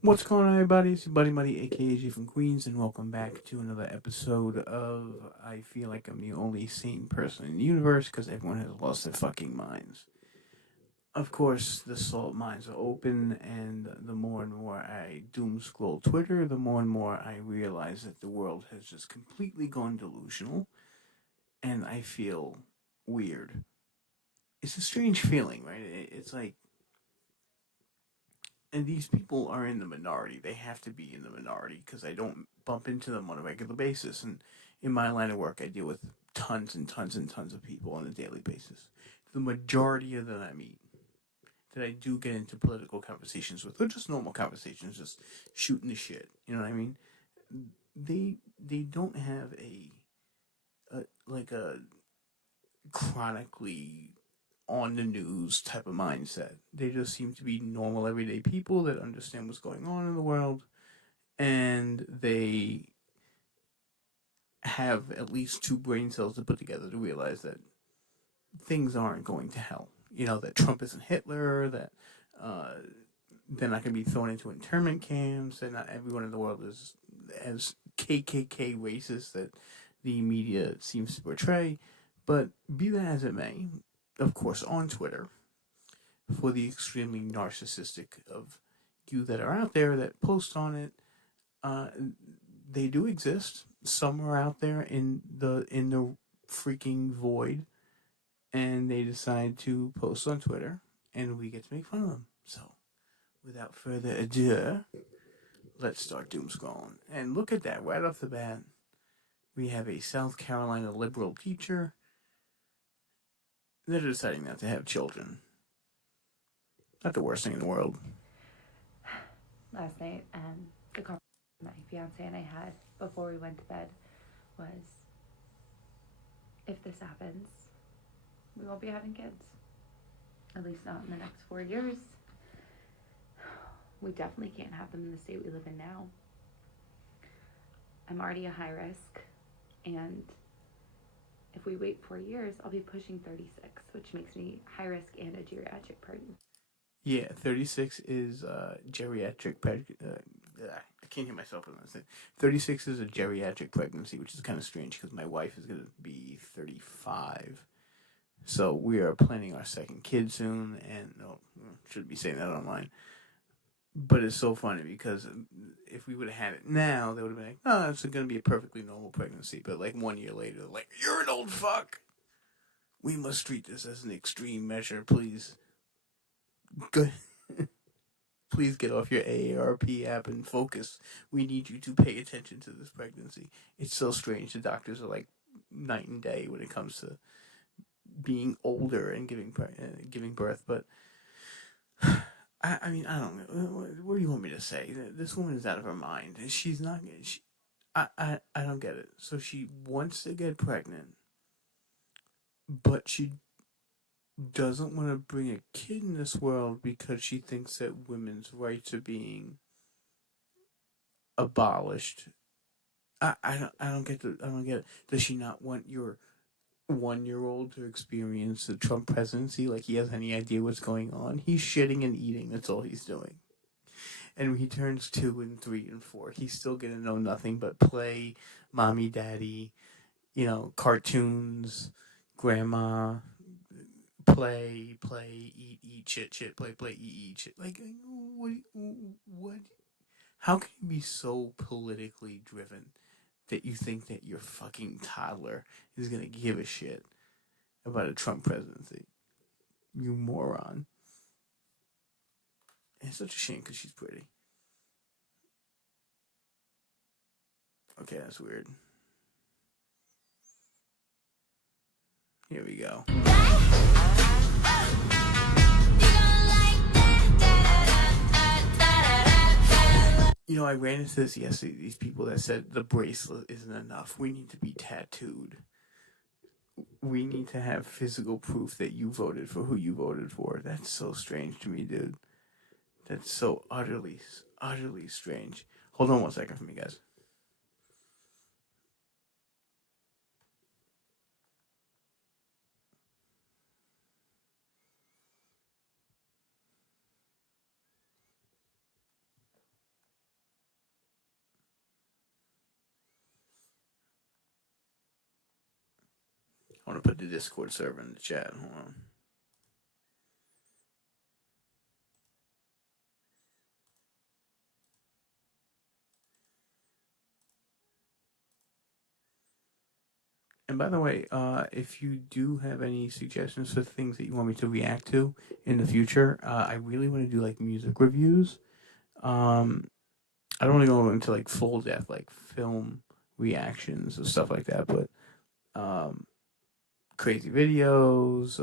What's going on, everybody? It's your buddy Muddy, aka G from Queens, and welcome back to another episode of I Feel Like I'm the Only Sane Person in the Universe because everyone has lost their fucking minds. Of course, the salt mines are open, and the more and more I doom scroll Twitter, the more and more I realize that the world has just completely gone delusional, and I feel weird. It's a strange feeling, right? It's like, and these people are in the minority. They have to be in the minority because I don't bump into them on a regular basis. And in my line of work, I deal with tons and tons and tons of people on a daily basis. The majority of them I meet that I do get into political conversations with, or just normal conversations, just shooting the shit. You know what I mean? They don't have a chronically on the news type of mindset. They just seem to be normal everyday people that understand what's going on in the world, and they have at least two brain cells to put together to realize that things aren't going to hell. You know, that Trump isn't Hitler, that uh, they're not going to be thrown into internment camps, and not everyone in the world is as KKK racist that the media seems to portray. But be that as it may, of course, on Twitter, for the extremely narcissistic of you that are out there that post on it, uh, they do exist. Some are out there in the freaking void, and they decide to post on Twitter, and we get to make fun of them. So, without further ado, let's start doom scrolling. And look at that, right off the bat, we have a South Carolina liberal teacher. They're deciding not to have children. Not the worst thing in the world. Last night, the conversation my fiance and I had before we went to bed was, if this happens, we won't be having kids. At least not in the next 4 years. We definitely can't have them in the state we live in now. I'm already a high risk, and if we wait 4 years, I'll be pushing 36, which makes me high risk and a geriatric pregnant. Yeah, 36 is geriatric I can't hear myself when I say 36 is a geriatric pregnancy, which is kind of strange because my wife is going to be 35. So we are planning our second kid soon, and no, shouldn't be saying that online. But it's so funny because if we would have had it now, they would have been like, "Oh, it's going to be a perfectly normal pregnancy." But like 1 year later, they're like, "You're an old fuck. We must treat this as an extreme measure, please." Good. Please get off your AARP app and focus. We need you to pay attention to this pregnancy. It's so strange. The doctors are like night and day when it comes to being older and giving birth. But I mean, I don't know. What do you want me to say? This woman is out of her mind. She's not. I don't get it. So she wants to get pregnant, but she doesn't want to bring a kid in this world because she thinks that women's rights are being abolished. I don't get it. Does she not want your 1 year old to experience the Trump presidency like he has any idea what's going on? He's shitting and eating. That's all he's doing. And when he turns 2 and 3 and 4, he's still gonna know nothing but play, mommy, daddy, cartoons, grandma, play, eat, shit, play, eat, shit. Like, what? How can you be so politically driven that you think that your fucking toddler is gonna give a shit about a Trump presidency? You moron. And it's such a shame because she's pretty. Okay, that's weird. Here we go. I ran into this yesterday. These people that said the bracelet isn't enough. We need to be tattooed. We need to have physical proof that you voted for who you voted for. That's so strange to me, dude. That's so utterly strange. Hold on 1 second for me, guys. I want to put the Discord server in the chat. Hold on. And by the way, if you do have any suggestions for things that you want me to react to in the future, I really want to do like music reviews. I don't want to go into like full depth, like film reactions and stuff like that, but um, crazy videos,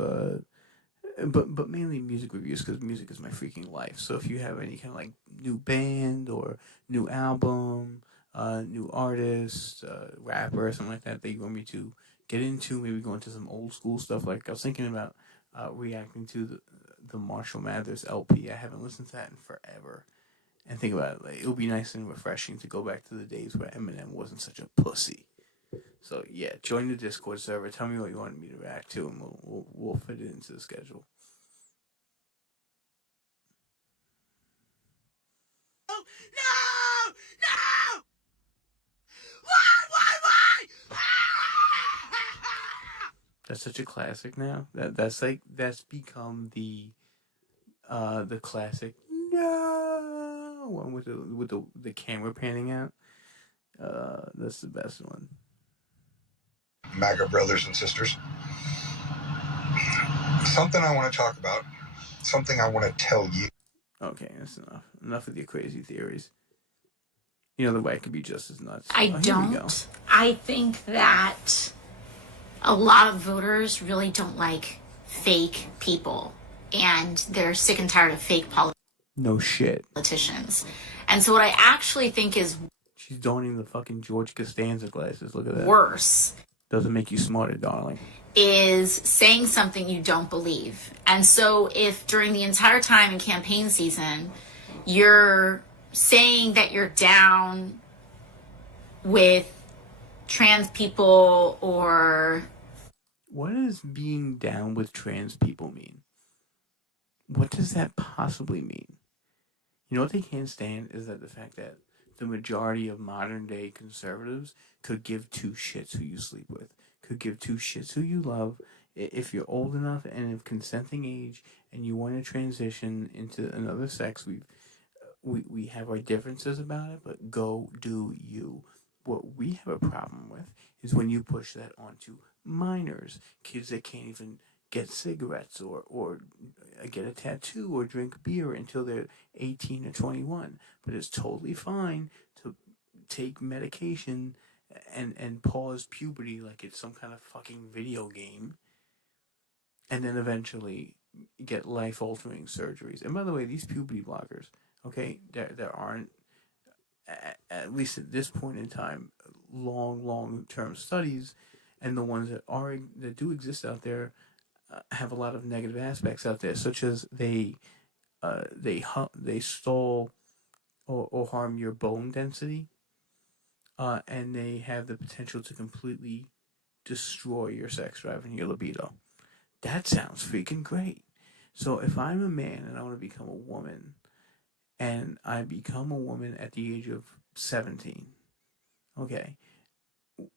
but mainly music reviews because music is my freaking life. So if you have any kind of like new band or new album, new artist, rapper, or something like that you want me to get into, maybe go into some old school stuff. Like I was thinking about reacting to the Marshall Mathers LP. I haven't listened to that in forever. And think about it, like it would be nice and refreshing to go back to the days where Eminem wasn't such a pussy. So yeah, join the Discord server. Tell me what you want me to react to, and we'll fit it into the schedule. No! No! Why? That's such a classic now. That's become the classic no one with the camera panning out. That's the best one. MAGA brothers and sisters. Something I want to talk about. Something I want to tell you. Okay, that's enough. Enough of your crazy theories. You know the way it could be just as nuts. I don't. I think that a lot of voters really don't like fake people, and they're sick and tired of fake no shit politicians. And so what I actually think is she's donning the fucking George Costanza glasses. Look at that. Worse. Doesn't make you smarter, darling. Is saying something you don't believe. And so if during the entire time in campaign season, you're saying that you're down with trans people or... What does being down with trans people mean? What does that possibly mean? You know what they can't stand is that the fact that the majority of modern day conservatives could give two shits who you sleep with, could give two shits who you love. If you're old enough and of consenting age and you want to transition into another sex, we have our differences about it, but go do you. What we have a problem with is when you push that onto minors, kids that can't even get cigarettes or get a tattoo or drink beer until they're 18 or 21. But it's totally fine to take medication and pause puberty like it's some kind of fucking video game, and then eventually get life-altering surgeries. And by the way, these puberty blockers, okay, there aren't, at least at this point in time, long-term studies, and the ones that do exist out there have a lot of negative aspects out there, such as they stall or harm your bone density, and they have the potential to completely destroy your sex drive and your libido. That sounds freaking great. So if I'm a man and I want to become a woman, and I become a woman at the age of 17, okay,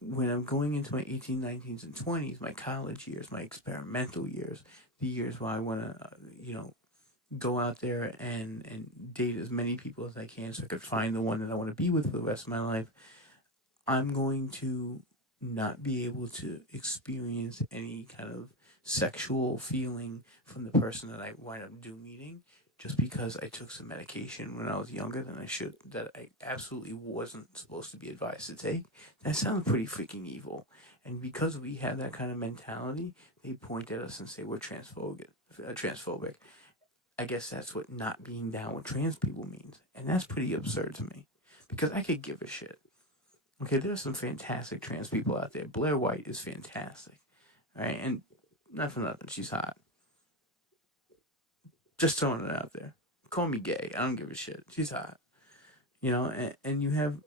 when I'm going into my 18, 19s, and 20s, my college years, my experimental years, the years where I want to, go out there and date as many people as I can so I could find the one that I want to be with for the rest of my life, I'm going to not be able to experience any kind of sexual feeling from the person that I wind up meeting just because I took some medication when I was younger than I should, that I absolutely wasn't supposed to be advised to take. That sounds pretty freaking evil. And because we have that kind of mentality, they point at us and say we're transphobic. I guess that's what not being down with trans people means. And that's pretty absurd to me. Because I could give a shit. Okay, there's some fantastic trans people out there. Blair White is fantastic. Alright, and not for nothing, she's hot. Just throwing it out there. Call me gay. I don't give a shit. She's hot. And you have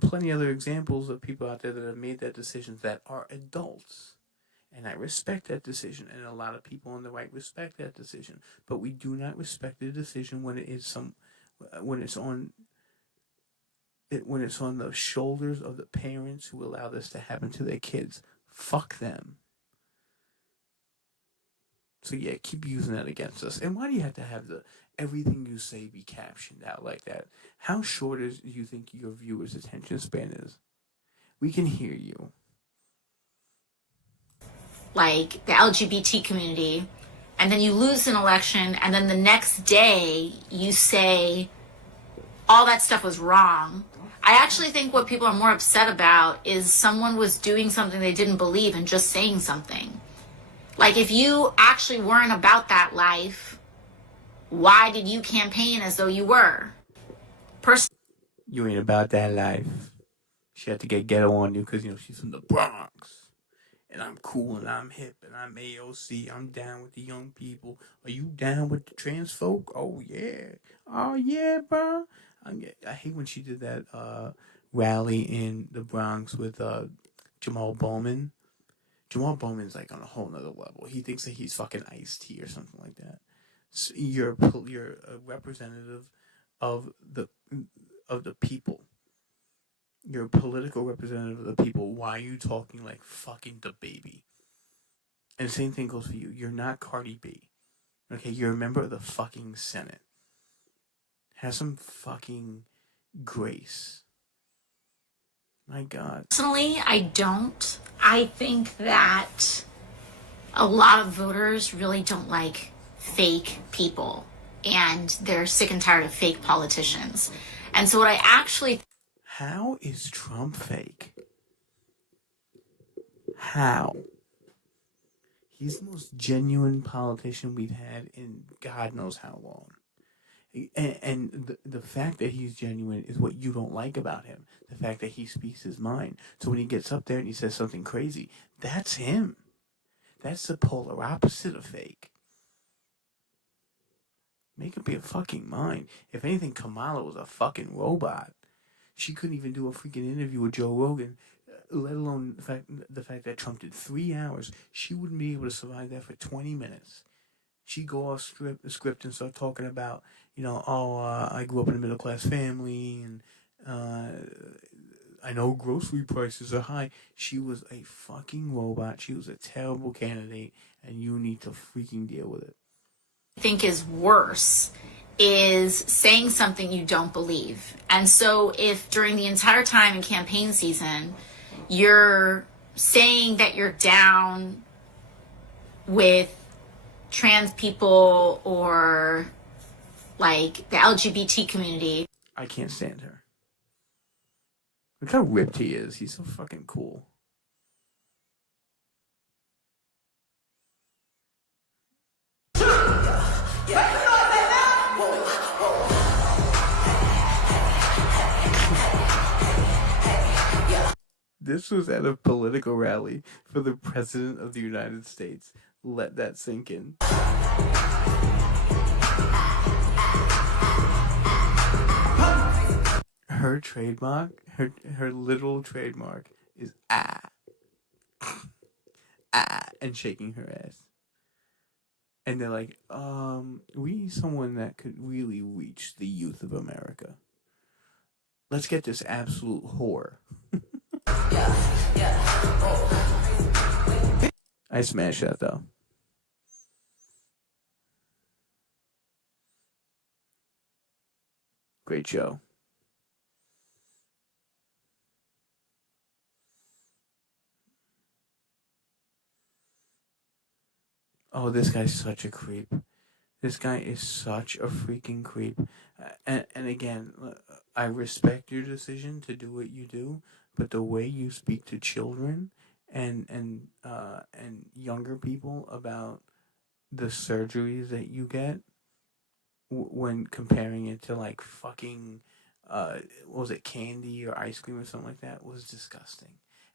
plenty other examples of people out there that have made that decision that are adults. And I respect that decision, and a lot of people on the right respect that decision. But we do not respect the decision when it's on the shoulders of the parents who allow this to happen to their kids. Fuck them. So yeah, keep using that against us. And why do you have to have everything you say be captioned out like that? How short do you think your viewers' attention span is? We can hear you. Like the LGBT community, and then you lose an election, and then the next day you say all that stuff was wrong. I actually think what people are more upset about is someone was doing something they didn't believe and just saying something. Like, if you actually weren't about that life, why did you campaign as though you were? You ain't about that life. She had to get ghetto on you because, she's from the Bronx. And I'm cool and I'm hip and I'm AOC. I'm down with the young people. Are you down with the trans folk? Oh, yeah. Oh, yeah, bro. I hate when she did that rally in the Bronx with Jamal Bowman. Jamal Bowman's like on a whole nother level. He thinks that he's fucking Ice-T or something like that. So you're a representative of the people. You're a political representative of the people. Why are you talking like fucking the baby? And the same thing goes for you. You're not Cardi B. Okay, you're a member of the fucking Senate. Have some fucking grace. My God. Personally, I don't. I think that a lot of voters really don't like fake people, and they're sick and tired of fake politicians. And so what I actually... How is Trump fake? How? He's the most genuine politician we've had in God knows how long. And the fact that he's genuine is what you don't like about him. The fact that he speaks his mind. So when he gets up there and he says something crazy, that's him. That's the polar opposite of fake. Make up your fucking mind. If anything, Kamala was a fucking robot. She couldn't even do a freaking interview with Joe Rogan, let alone the fact that Trump did 3 hours. She wouldn't be able to survive that for 20 minutes. She'd go off script and start talking about, I grew up in a middle class family and I know grocery prices are high. She was a fucking robot. She was a terrible candidate, and you need to freaking deal with it. I think is worse is saying something you don't believe. And so if during the entire time in campaign season, you're saying that you're down with trans people or like the LGBT community. I can't stand her. Look how ripped he is. He's so fucking cool. This was at a political rally for the President of the United States. Let that sink in. Her trademark, her literal trademark is and shaking her ass. And they're like, we need someone that could really reach the youth of America. Let's get this absolute whore. I smashed that though. Great show. Oh, this guy's such a creep. This guy is such a freaking creep. And again, I respect your decision to do what you do, but the way you speak to children and younger people about the surgeries that you get when comparing it to like fucking what was it, candy or ice cream or something like that, was disgusting.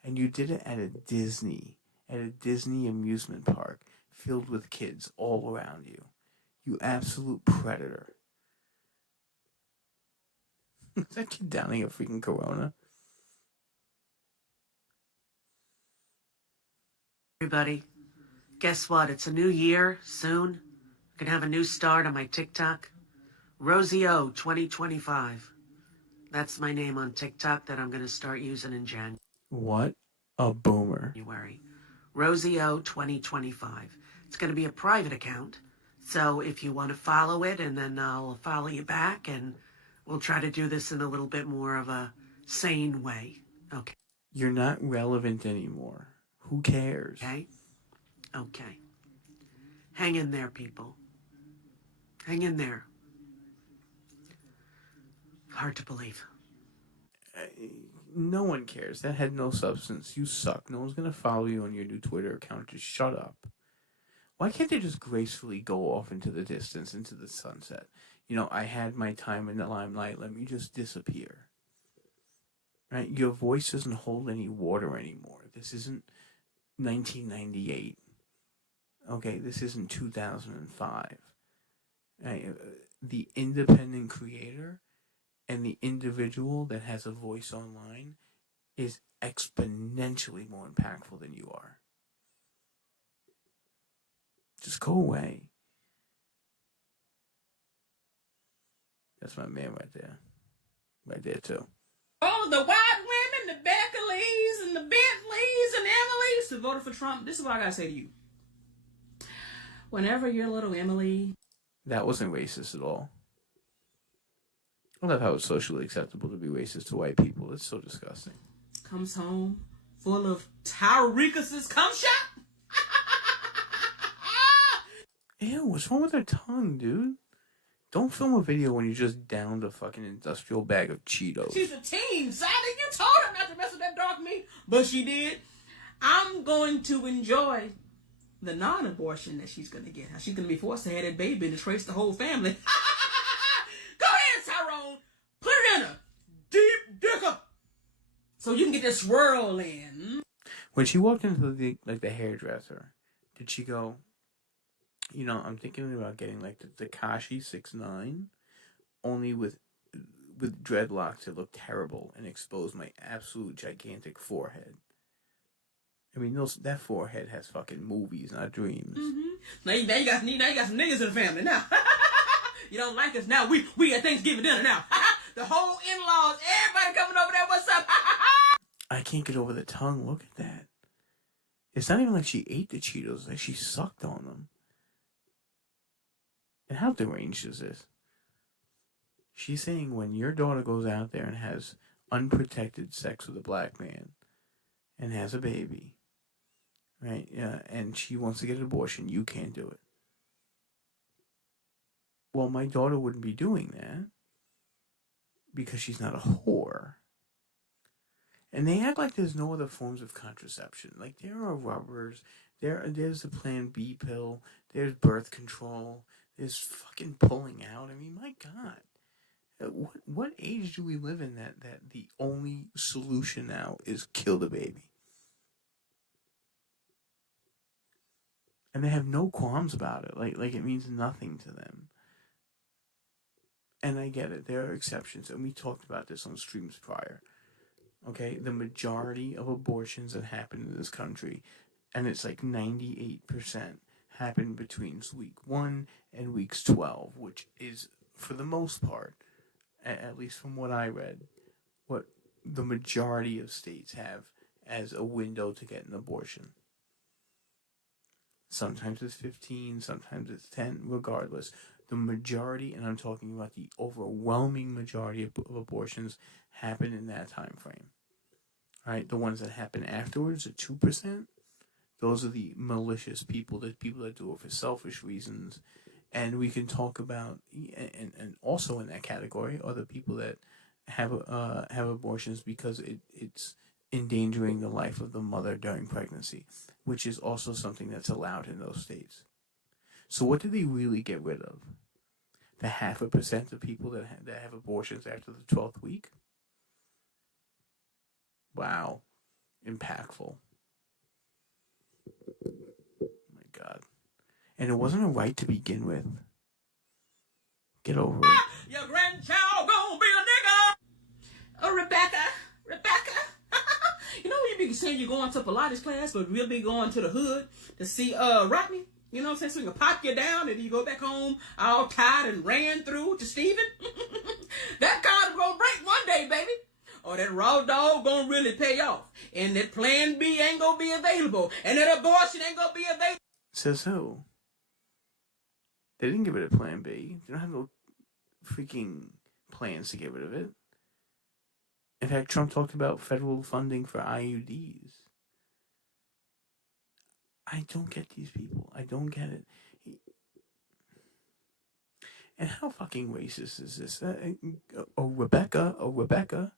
And you did it at a Disney amusement park filled with kids all around you. You absolute predator. Is that kid downing a freaking Corona? Everybody, guess what? It's a new year soon. I'm gonna have a new start on my TikTok. Rosie O 2025. That's my name on TikTok that I'm gonna start using in January. What a boomer. Rosie O 2025. It's going to be a private account. So if you want to follow it, and then I'll follow you back, and we'll try to do this in a little bit more of a sane way. Okay. You're not relevant anymore. Who cares? Okay? Okay. Hang in there, people. Hang in there. Hard to believe. No one cares. That had no substance. You suck. No one's going to follow you on your new Twitter account. Just shut up. Why can't they just gracefully go off into the distance, into the sunset? You know, I had my time in the limelight. Let me just disappear. Right? Your voice doesn't hold any water anymore. This isn't 1998. Okay, this isn't 2005. Right? The independent creator and the individual that has a voice online is exponentially more impactful than you are. Just go away. That's my man right there. Right there, too. Oh, the white women, the Beckleys, and the Bentleys, and Emilys who voted for Trump. This is what I gotta say to you. Whenever your little Emily... That wasn't racist at all. I love how it's socially acceptable to be racist to white people. It's so disgusting. comes home full of Tyreek's cum shot. Ew, what's wrong with her tongue, dude? Don't film a video when you just downed a fucking industrial bag of Cheetos. She's a teen, Sally. You told her not to mess with that dark meat, but she did. I'm going to enjoy the non-abortion that she's going to get. How she's going to be forced to have that baby and to trace the whole family. Go ahead, Tyrone. Put it in her. Deep dicker. So you can get this swirl in. When she walked into the hairdresser, did she go, you know, I'm thinking about getting like the Tekashi 6ix9ine, only with dreadlocks that look terrible and expose my absolute gigantic forehead. I mean, that forehead has fucking movies, not dreams. Mm-hmm. Now you got some niggas in the family now. You don't like us now. We at Thanksgiving dinner now. The whole in-laws, everybody coming over there. What's up? I can't get over the tongue. Look at that. It's not even like she ate the Cheetos. Like she sucked on them. And how deranged is this? She's saying when your daughter goes out there and has unprotected sex with a black man and has a baby, right? Yeah, and she wants to get an abortion, you can't do it. Well, my daughter wouldn't be doing that because she's not a whore. And they act like there's no other forms of contraception. Like there are rubbers, there's the Plan B pill, there's birth control, there's fucking pulling out. I mean, my God. What age do we live in that the only solution now is kill the baby? And they have no qualms about it. Like it means nothing to them. And I get it. There are exceptions. And we talked about this on streams prior. Okay? The majority of abortions that happen in this country, and it's like 98%, happen between week 1 and weeks 12, which is, for the most part, at least from what I read, what the majority of states have as a window to get an abortion. Sometimes it's 15, sometimes it's 10, regardless. The majority, and I'm talking about the overwhelming majority of abortions, happen in that time frame. All right, the ones that happen afterwards, the 2%, those are the malicious people, the people that do it for selfish reasons. And we can talk about, and also in that category, are the people that have abortions because it's endangering the life of the mother during pregnancy, which is also something that's allowed in those states. So what do they really get rid of? The 0.5% of people that have abortions after the 12th week? Wow. Impactful. Oh my God. And it wasn't a right to begin with. Get over it. Your grandchild gonna be a nigga. Oh, Rebecca. You know when you be saying you're going to Pilates class, but really be going to the hood to see Rodney? You know what I'm saying? So we can pop you down and you go back home all tired and ran through to Steven. That card is gonna break one day, baby. Or that raw dog gonna really pay off. and that Plan B ain't gonna be available, and that abortion ain't gonna be available. Says who? They didn't get rid of Plan B. They don't have no freaking plans to get rid of it. In fact, Trump talked about federal funding for IUDs. I don't get these people. I don't get it. And how fucking racist is this? Rebecca.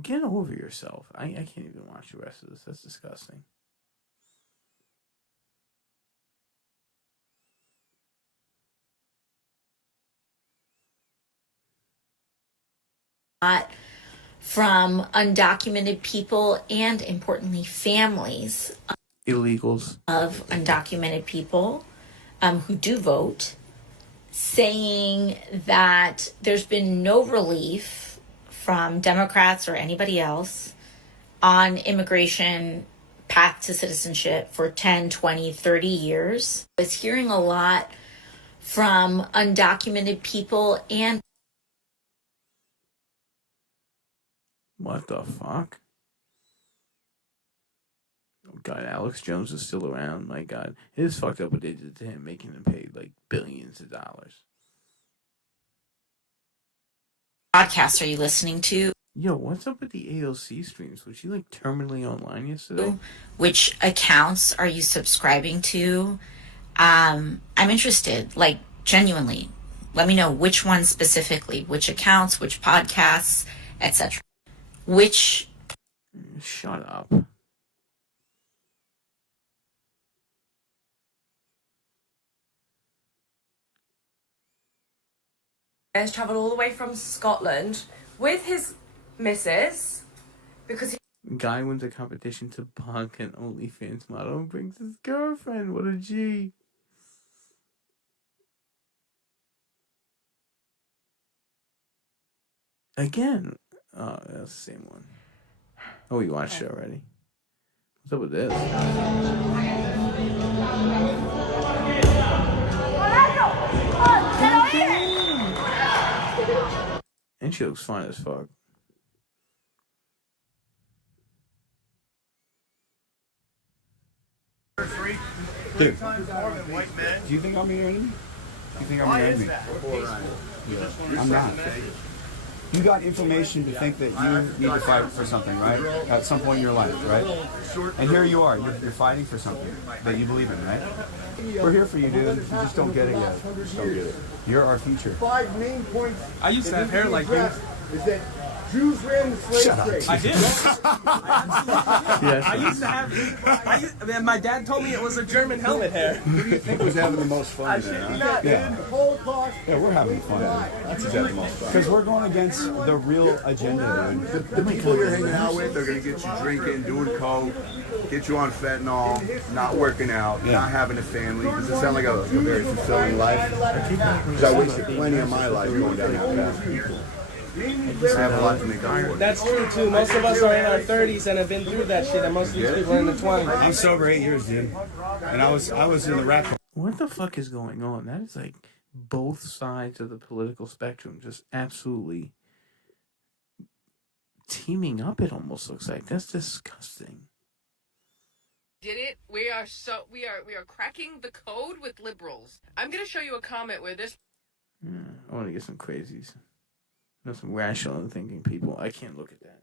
Get over yourself. I can't even watch the rest of this. That's disgusting. From undocumented people and, importantly, families Illegals of undocumented people who do vote, saying that there's been no relief from Democrats or anybody else on immigration path to citizenship for 10, 20, 30 years. I was hearing a lot from undocumented people and what the fuck? Oh god, Alex Jones is still around. My god, it is fucked up what they did to him, making him pay like billions of dollars. podcasts are you listening to? Yo, what's up with the AOC streams? Was she like terminally online yesterday? Which accounts are you subscribing to? I'm interested, like genuinely. Let me know which ones specifically, which accounts, which podcasts, etc. Which Shut up. Has travelled all the way from Scotland with his missus because Guy wins a competition to bunk an OnlyFans model and brings his girlfriend. What a G. Again. Oh, that's the same one. Oh, you watched it already. What's up with this? And she looks fine as fuck. Dude, do you think I'm your enemy? You think I'm your enemy? I'm not. You got information to think that you need to fight for something, right? At some point in your life, right? And here you are. You're fighting for something that you believe in, right? We're here for you, dude. You just don't get it yet. Just don't get it. You're our future. 5 main points. I used to have hair like this. Is that Jews ran the slave trade. I did. Yes. I used to have. Man, my dad told me it was a German helmet hair. Who do you think was having the most fun there? Huh? Yeah. Holocaust. Yeah, we're having fun. That's exactly most fun. Because we're going against the real agenda, dude. The people you're hanging out with are going to get you drinking, doing coke, get you on fentanyl, not working out, not having a family. Does it sound like a very fulfilling life? Because I wasted plenty of my life going down that path. I have a lot to make up for. That's true too. Most of us are in our 30s and have been through that shit, and most of these people are in the 20s. I'm sober 8 years, dude. And I was in the rap. What the fuck is going on? That is like both sides of the political spectrum just absolutely teaming up, it almost looks like. That's disgusting. Did it? We are cracking the code with liberals. I'm gonna show you a comment where this I want to get some crazies. Know some rational and thinking people. I can't look at that.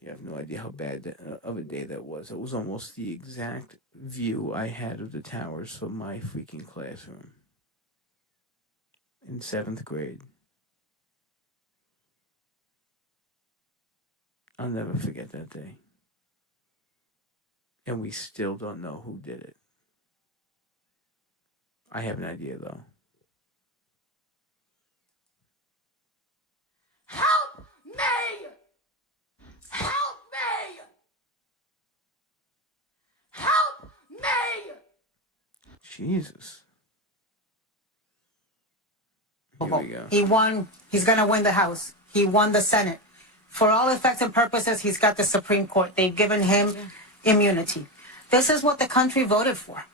You have no idea how bad of a day that was. It was almost the exact view I had of the towers from my freaking classroom in 7th grade. I'll never forget that day. And we still don't know who did it. I have an idea, though. Help me! Help me! Help me! Jesus. Here we go. He won. He's going to win the House. He won the Senate. For all effects and purposes, he's got the Supreme Court. They've given him immunity. This is what the country voted for.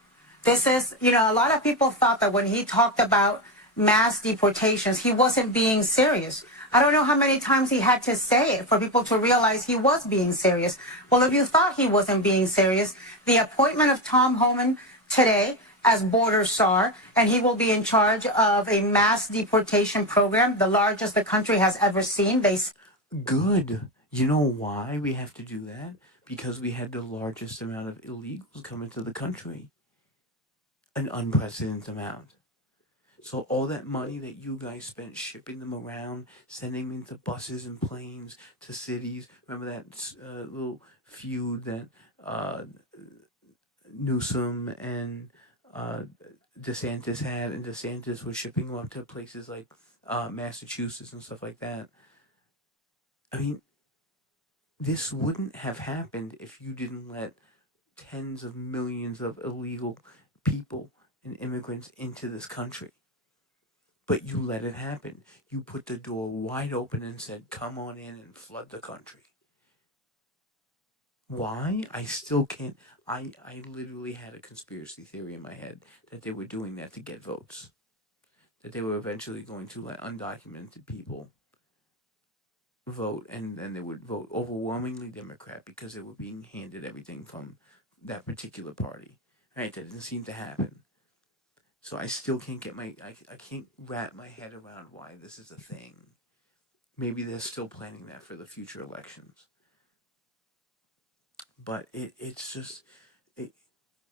This is, a lot of people thought that when he talked about mass deportations, he wasn't being serious. I don't know how many times he had to say it for people to realize he was being serious. Well, if you thought he wasn't being serious, the appointment of Tom Homan today as border czar, and he will be in charge of a mass deportation program, the largest the country has ever seen. Good. You know why we have to do that? Because we had the largest amount of illegals come into the country. An unprecedented amount. So all that money that you guys spent shipping them around, sending them into buses and planes to cities. Remember that little feud that Newsom and DeSantis had, and DeSantis was shipping them up to places like Massachusetts and stuff like that. I mean, this wouldn't have happened if you didn't let tens of millions of illegal people and immigrants into this country. But you let it happen. You put the door wide open and said, come on in and flood the country. Why? I still can't. I literally had a conspiracy theory in my head that they were doing that to get votes. That they were eventually going to let undocumented people vote, and then they would vote overwhelmingly Democrat because they were being handed everything from that particular party. Right? That didn't seem to happen. So I still can't get I can't wrap my head around why this is a thing. Maybe they're still planning that for the future elections. But it's just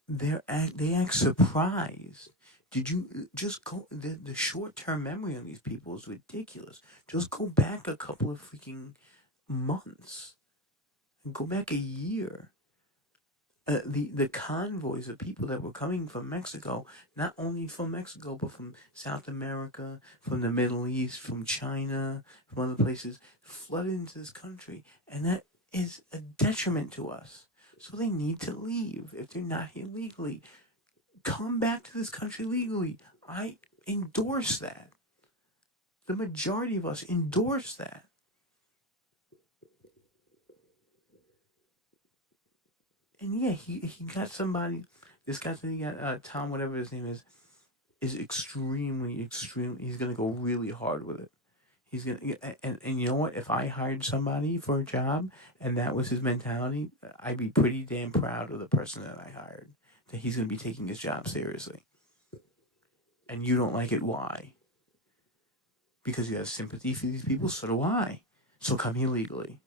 they act surprised. Did you just go the short-term memory on these people is ridiculous. Just go back a couple of freaking months. And go back a year. The convoys of people that were coming from Mexico, not only from Mexico, but from South America, from the Middle East, from China, from other places, flooded into this country. And that is a detriment to us. So they need to leave if they're not here legally. Come back to this country legally. I endorse that. The majority of us endorse that. And yeah, he got somebody. This guy that he got, Tom, whatever his name is extremely. He's gonna go really hard with it. He's gonna, and you know what? If I hired somebody for a job and that was his mentality, I'd be pretty damn proud of the person that I hired. That he's gonna be taking his job seriously. And you don't like it? Why? Because you have sympathy for these people. So do I. So come here legally.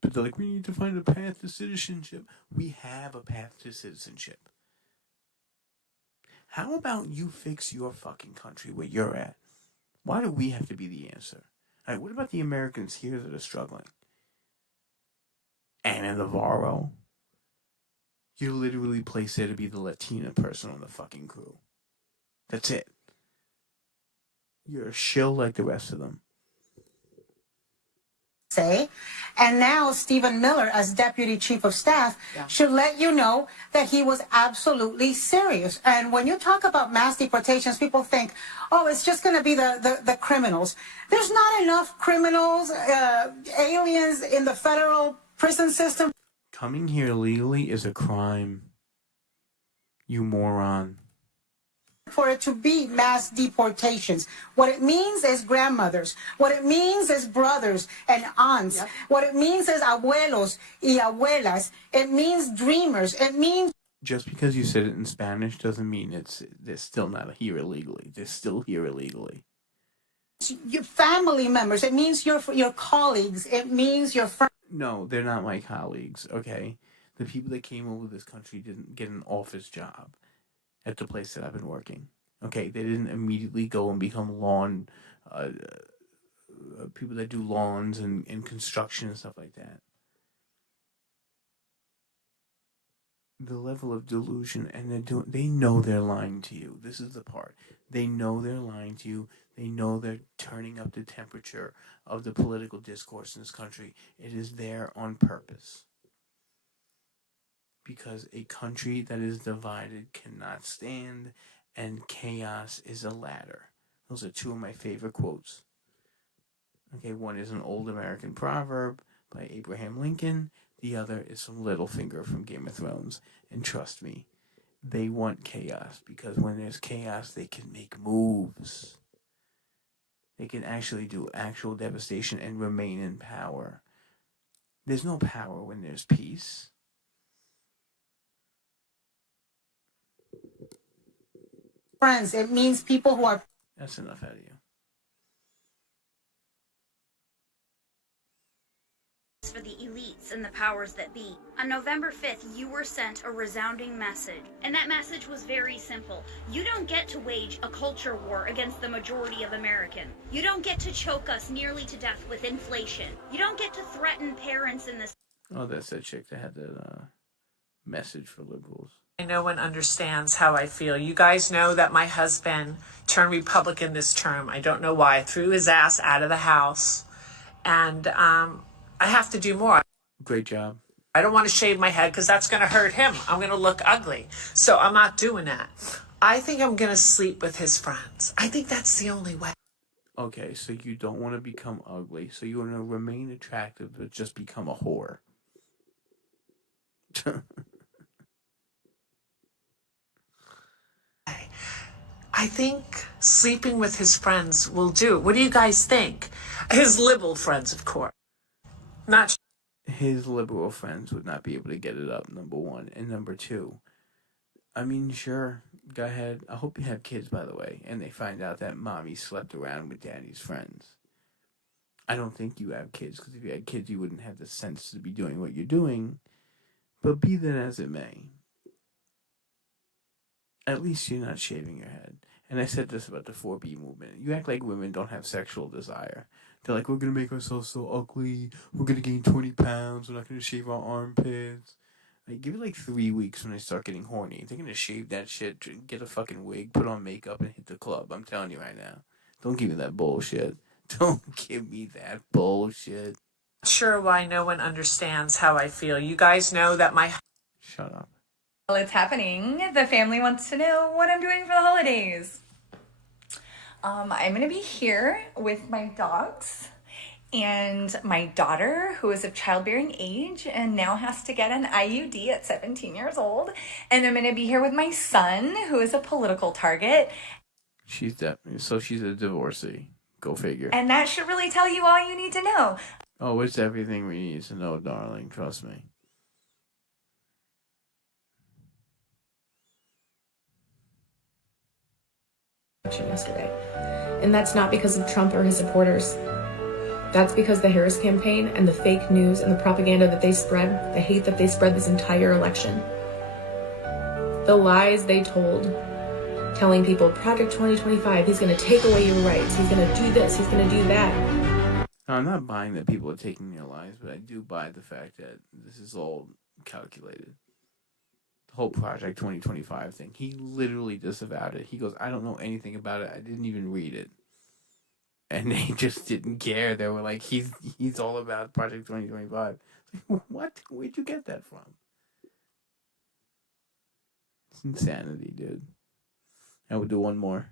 But they're like, we need to find a path to citizenship. We have a path to citizenship. How about you fix your fucking country where you're at? Why do we have to be the answer? All right, what about the Americans here that are struggling? Anna Navarro. You're literally placed there to be the Latina person on the fucking crew. That's it. You're a shill like the rest of them. Say, and now Stephen Miller, as Deputy Chief of Staff, should let you know that he was absolutely serious. And when you talk about mass deportations, people think, oh, it's just going to be the criminals. There's not enough criminals, aliens in the federal prison system. Coming here legally is a crime. You moron. For it to be mass deportations. What it means is grandmothers. What it means is brothers and aunts. Yep. What it means is abuelos y abuelas. It means dreamers. It means... Just because you said it in Spanish doesn't mean they're still not here illegally. They're still here illegally. Your family members. It means your colleagues. It means your friends. No, they're not my colleagues, okay? The people that came over this country didn't get an office job at the place that I've been working. Okay, they didn't immediately go and become lawn people that do lawns and construction and stuff like that. The level of delusion, and they know they're lying to you. This is the part. They know they're lying to you. They know they're turning up the temperature of the political discourse in this country. It is there on purpose. Because a country that is divided cannot stand, and chaos is a ladder. Those are two of my favorite quotes. Okay, one is an old American proverb by Abraham Lincoln. The other is from Littlefinger from Game of Thrones. And trust me, they want chaos, because when there's chaos, they can make moves. They can actually do actual devastation and remain in power. There's no power when there's peace. Friends, it means people who are. That's enough out of you. For the elites and the powers that be. On November 5th, you were sent a resounding message. And that message was very simple. You don't get to wage a culture war against the majority of Americans. You don't get to choke us nearly to death with inflation. You don't get to threaten parents in this. Oh, that's that chick that had that message for liberals. I know and understands how I feel. You guys know that my husband turned Republican this term. I don't know why. I threw his ass out of the house. And I have to do more. Great job. I don't want to shave my head because that's going to hurt him. I'm going to look ugly. So I'm not doing that. I think I'm going to sleep with his friends. I think that's the only way. Okay, so you don't want to become ugly. So you want to remain attractive but just become a whore. I think sleeping with his friends will do. What do you guys think? His liberal friends, of course. Not his liberal friends would not be able to get it up, number one. And number two, I mean, sure, go ahead. I hope you have kids, by the way, and they find out that mommy slept around with daddy's friends. I don't think you have kids, because if you had kids, you wouldn't have the sense to be doing what you're doing. But be that as it may, at least you're not shaving your head. And I said this about the 4B movement. You act like women don't have sexual desire. They're like, we're going to make ourselves so ugly. We're going to gain 20 pounds. We're not going to shave our armpits. Like, give it like 3 weeks when they start getting horny. They're going to shave that shit, get a fucking wig, put on makeup, and hit the club. I'm telling you right now. Don't give me that bullshit. Don't give me that bullshit. sure why no one understands how I feel. You guys know that my... Shut up. Well, it's happening. The family wants to know what I'm doing for the holidays. I'm going to be here with my dogs and my daughter, who is of childbearing age and now has to get an IUD at 17 years old. And I'm going to be here with my son, who is a political target. So she's a divorcee. Go figure. And that should really tell you all you need to know. Oh, it's everything we need to know, darling. Trust me. Yesterday. And that's not because of Trump or his supporters. That's because the Harris campaign and the fake news and the propaganda that they spread, the hate that they spread this entire election. The lies they told, telling people, Project 2025, he's going to take away your rights, he's going to do this, he's going to do that. I'm not buying that people are taking their lives, but I do buy the fact that this is all calculated. The whole Project 2025 thing. He literally disavowed it. He goes, I don't know anything about it. I didn't even read it. And they just didn't care. They were like, he's all about Project 2025. Like, what? Where'd you get that from? It's insanity, dude. I would do one more.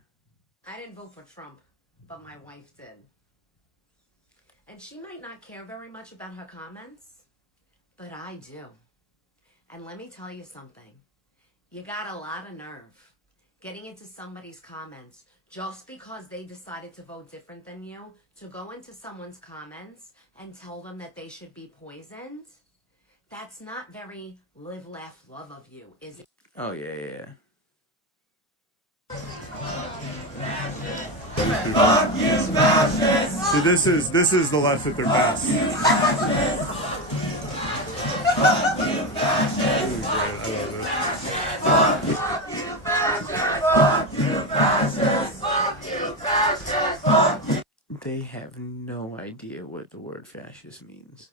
I didn't vote for Trump, but my wife did. And she might not care very much about her comments, but I do. And let me tell you something. You got a lot of nerve getting into somebody's comments just because they decided to vote different than you, to go into someone's comments and tell them that they should be poisoned. That's not very live, laugh, love of you, is it? Oh, yeah. Fuck you, fascists! So this is the left at their best. Fuck you, fascists! Fuck you, fascists! Fuck you, fascists! Fuck you. They have no idea what the word fascist means.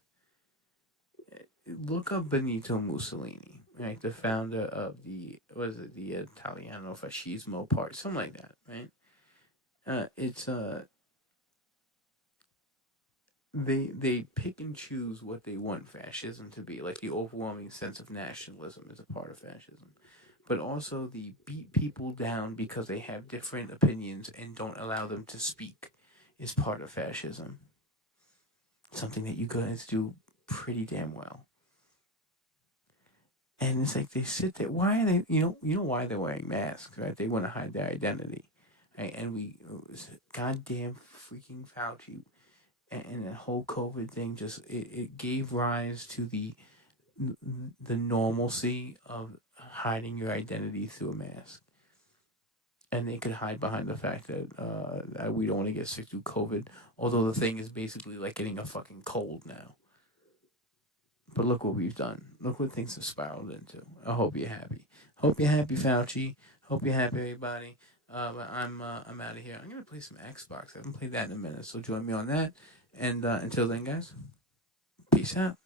Look up Benito Mussolini, right? The founder of the Italiano Fascismo Party, something like that, right? They pick and choose what they want fascism to be. Like the overwhelming sense of nationalism is a part of fascism. But also the beat people down because they have different opinions and don't allow them to speak is part of fascism. Something that you guys do pretty damn well. And it's like they sit there. Why are they? You know why they're wearing masks, right? They want to hide their identity. right? And it was goddamn freaking Fauci, and the whole COVID thing it gave rise to the normalcy of hiding your identity through a mask. And they could hide behind the fact that we don't want to get sick through COVID, although the thing is basically like getting a fucking cold now. But look what we've done. Look what things have spiraled into. I hope you're happy. Hope you're happy, Fauci. Hope you're happy, everybody. But I'm out of here. I'm gonna play some Xbox. I haven't played that in a minute, so join me on that. And until then, guys, peace out.